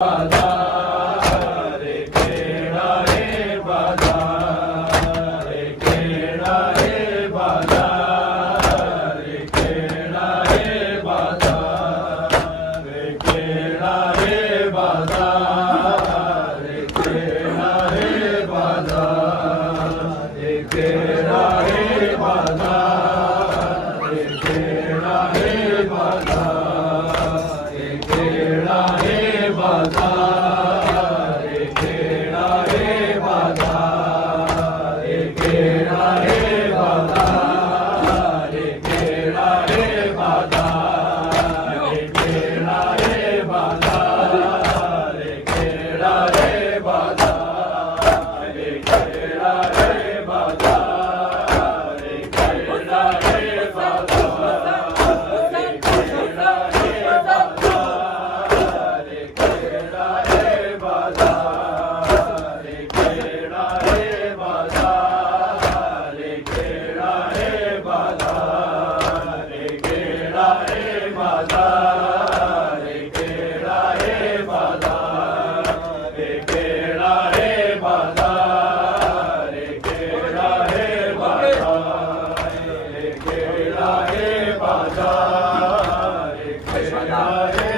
बाजार केड़ा है बाजार केड़ा है बाजार केड़ा है बाजार केड़ा है बाजार केड़ा है बाजार केड़ा है बाजार केड़ा है बाजार केड़ा है बाजार केड़ा है बाजार केड़ा है बाजार केड़ा है बाजार केड़ा है बाजार केड़ा है बाजार केड़ा है बाजार केड़ा है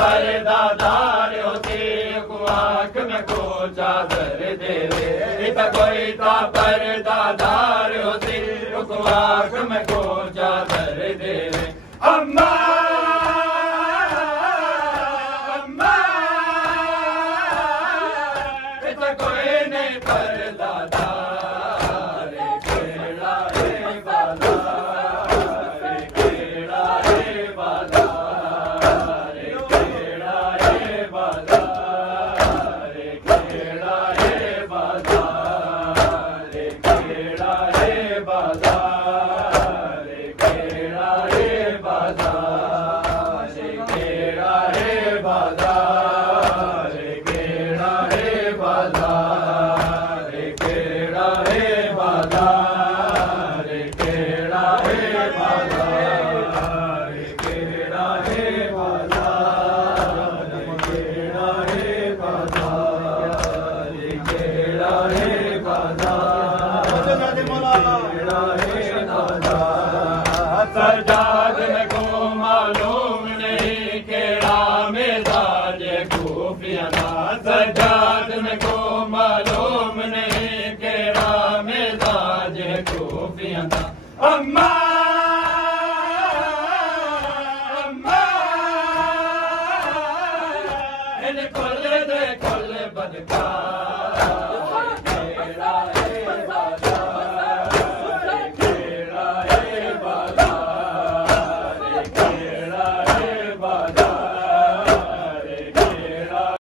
परदादार होती कुआक में को चादर देवे कोई ता परदादार होती कुआक में को चादर देवे अम्मा अम्मा कोई नहीं परदादार केड़ा है बाजार केड़ा है बाजार केड़ा है बाजार केड़ा है बाजार केड़ा है बाजार केड़ा है बाजार केड़ा है बाजार केड़ा है बाजार केड़ा है बाजार केड़ा है बाजार केड़ा है बाजार केड़ा है बाजार केड़ा है बाजार सजाद में को मालूम नहीं केड़ा मिजाज खूफियाना सजाद में को मालूम नहीं केड़ा मिजाज खूफियाना अम्मा अम्मा इन कुल दे कुल बदकार